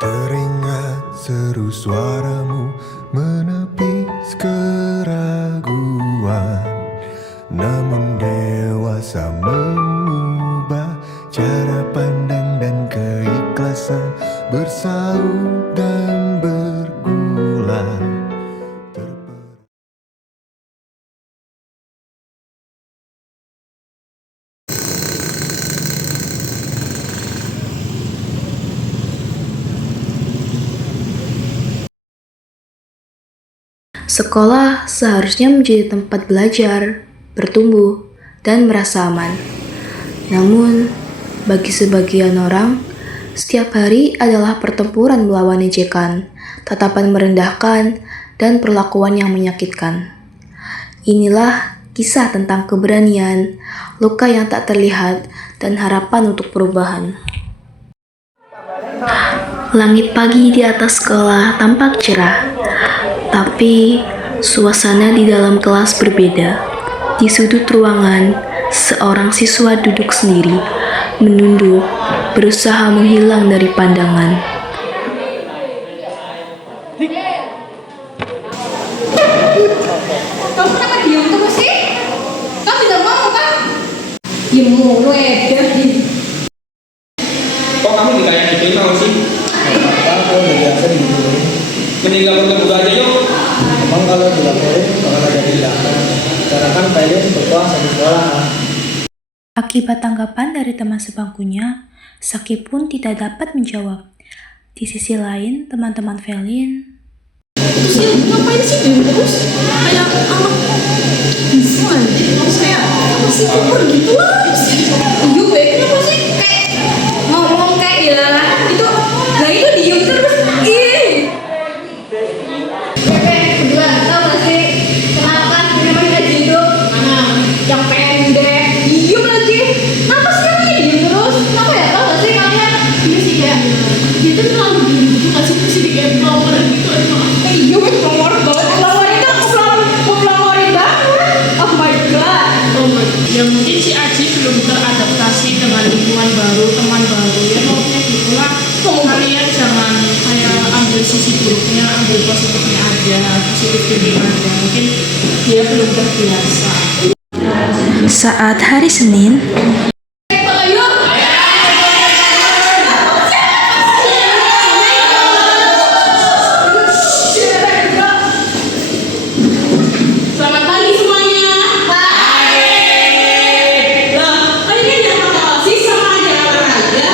Teringat seru suaramu menepis keraguan, namun dewasa mengubah cara pandang dan keikhlasan bersaut dan bergulat. Sekolah seharusnya menjadi tempat belajar, bertumbuh, dan merasa aman. Namun, bagi sebagian orang, setiap hari adalah pertempuran melawan ejekan, tatapan merendahkan, dan perlakuan yang menyakitkan. Inilah kisah tentang keberanian, luka yang tak terlihat, dan harapan untuk perubahan. Langit pagi di atas sekolah tampak cerah, tapi suasana di dalam kelas berbeda. Di sudut ruangan, seorang siswa duduk sendiri, menunduk, berusaha menghilang dari pandangan. Kamu kenapa diam terus sih? Kamu tidak mau kan? Ya mulu Kok kamu ditanya gitu tau sih? Aku udah biasa digituin. Mending lapor ke guru aja yuk. Emang kalau dilaporin bakal ada tindakan. Karena kan kalian berkuasa di sekolah kan. Akibat tanggapan dari teman sebangkunya, Saki pun tidak dapat menjawab. Di sisi lain, teman-teman Velin ngapain sih diam terus? Kayak anak bisa aja. Kayak apa sih kumur gitu lah. Iya gue kenapa sih kayak ngomong kayak ya itu. Nah itu diam terus. Kedua, tau gak sih kenapa kenapa kita hidup yang pendek diem lagi. Kenapa sih namanya diem terus? Kenapa ya? Tau gak sih kalian? Iya sih kayak dia tuh terlalu diem gitu gak sih? Terus jadi kayak pelawar gitu aja. Iya pelawar banget. Pelawar itu aku pelawarin banget. Oh my god. Ya mungkin si Aji belum beradaptasi dengan lingkungan baru, teman baru, ya maksudnya gitulah. Kalian jangan kayak ambil sisi buruknya, ambil positifnya aja, positif thinking aja. Mungkin dia belum terbiasa. saat hari Senin, Selamat pagi semuanya. Baik. Loh, kok ini jangan apa sih sama aja olahraga?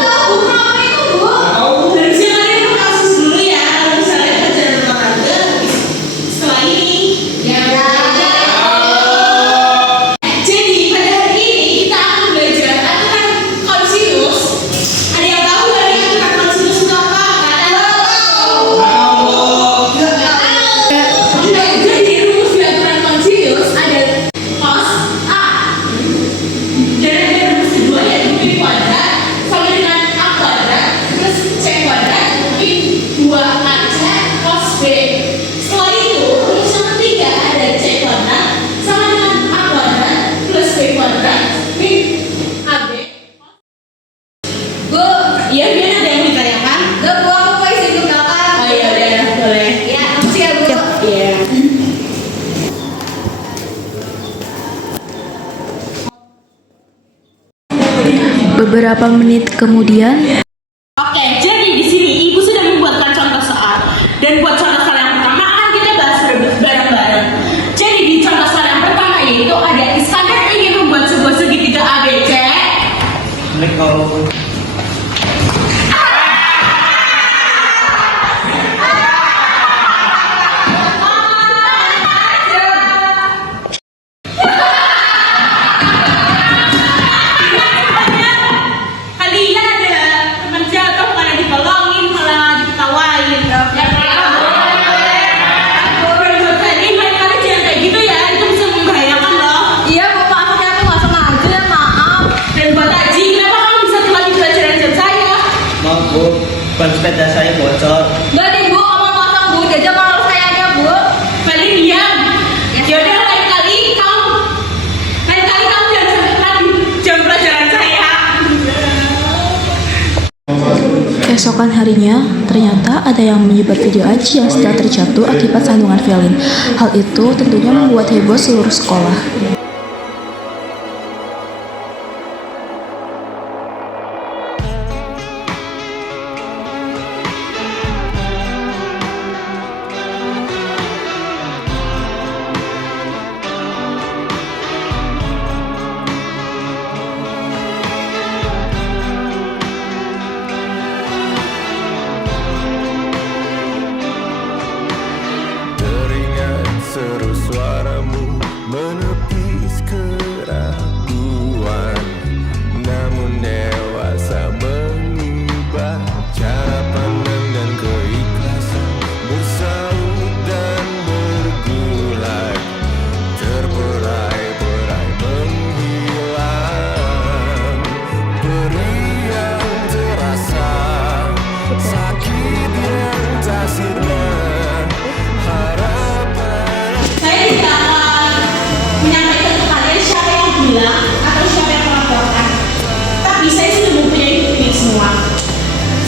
Tahu kenapa itu, Bu? Dari sini kalian mau kasus dulu ya. Kalau misalnya pelajaran olahraga setelah ini. Ya. Jadi pada hari ini kita akan belajar aturan Konfusius. Ada yang tahu nggak nih aturan Konfusius itu apa? Jadi rumus di aturan Konfusius ada cos A dan ada rumus kedua yaitu B kuadrat sama dengan A kuadrat plus C kuadrat min 2AC cos B. Setelah itu rumus yang ketiga ada C kuadrat sama dengan A kuadrat plus B kuadrat min AB. Bu, iya Bian ada yang ditanyakan? Gak, Bu, aku mau isi ke belakang. Oh iya udah, boleh. Ya, makasih ya Bu. Iya. beberapa menit kemudian, Oke, jadi di sini Ibu sudah membuatkan contoh soal. Dan buat contoh soal yang pertama akan kita bahas bareng-bareng. Jadi di contoh soal yang pertama yaitu ada Iskandar ingin membuat sebuah segitiga ABC. Assalamualaikum. Keesokan harinya, ternyata ada yang menyebar video Aji yang sedang terjatuh akibat sandungan Velin. Hal itu tentunya membuat heboh seluruh sekolah. Teringat seru suaramu menepis keraguan, namun dewasa mengubah cara pandang dan keikhlasan, bersaut dan bergulat, terberai-berai menghilang. Perih yang terasa, sakit yang tak sirna, harapan. Saya tidak akan menyampaikan ke kalian siapa yang bilang atau siapa yang melaporkan. Tapi saya sudah mempunyai bukti semua.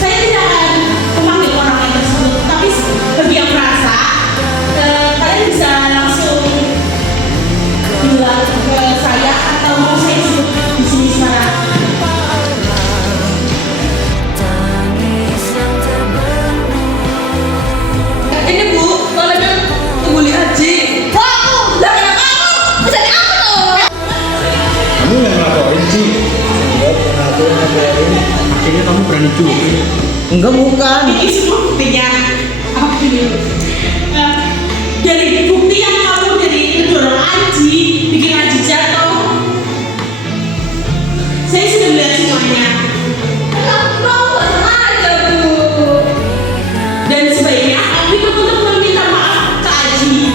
Saya tidak akan memanggil orang lain tersebut. Tapi bagi yang merasa, kalian bisa langsung bilang ke saya atau mau saya sebut di sini sekarang. Ini Bu, tolong tunggu lihat Ji. Wow, udah kayak kamu. Bisa di apa tuh? Kamu yang ngelaporin sih. Enggak pernah aku yang ngajarin. Akhirnya kamu berani juga. Enggak, bukan. Bikin semua buktinya. Apa ini? Dari bukti yang kamu jadi ngedorong Aji, bikin Aji jatuh. Saya sudah melihat semuanya. Kamu gak sengaja Bu. Dan sebaiknya Abi untuk meminta maaf ke Aji.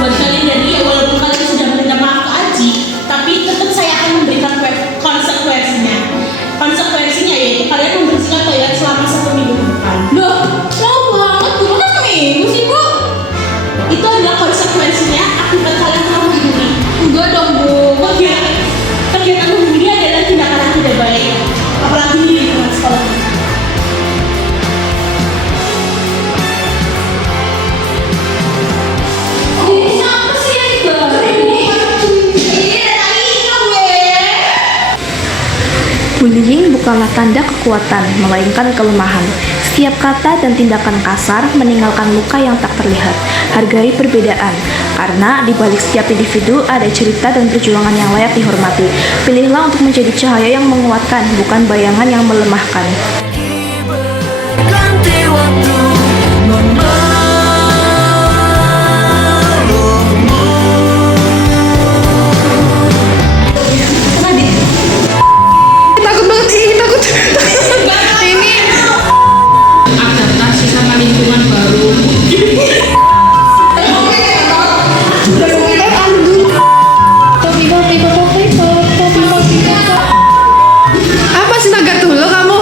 Buat kalian dan dia, walaupun kalian sudah meminta maaf ke Aji, tapi tetap saya akan memberikan konsekuensinya. Konsekuensinya yaitu kalian membersihkan toilet selama 1 minggu ke depan. Loh, mau banget Bu, kan seminggu sih Bu? Itu adalah konsekuensinya akibat kalian telah menghubungi. Enggak dong Bu, kegiatan menghubungi adalah tindakan yang tidak baik, apalagi di lingkungan sekolah. Siapa sih yang dibawain? Iya, tadi gue. Bullying bukanlah tanda kekuatan, melainkan kelemahan. Setiap kata dan tindakan kasar meninggalkan luka yang tak terlihat. Hargai perbedaan, karena di balik setiap individu ada cerita dan perjuangan yang layak dihormati. Pilihlah untuk menjadi cahaya yang menguatkan, bukan bayangan yang melemahkan. Ganti waktu Takut banget sih, takut. Ini Adaptasi sama lingkungan baru. apa sih naga dulu kamu?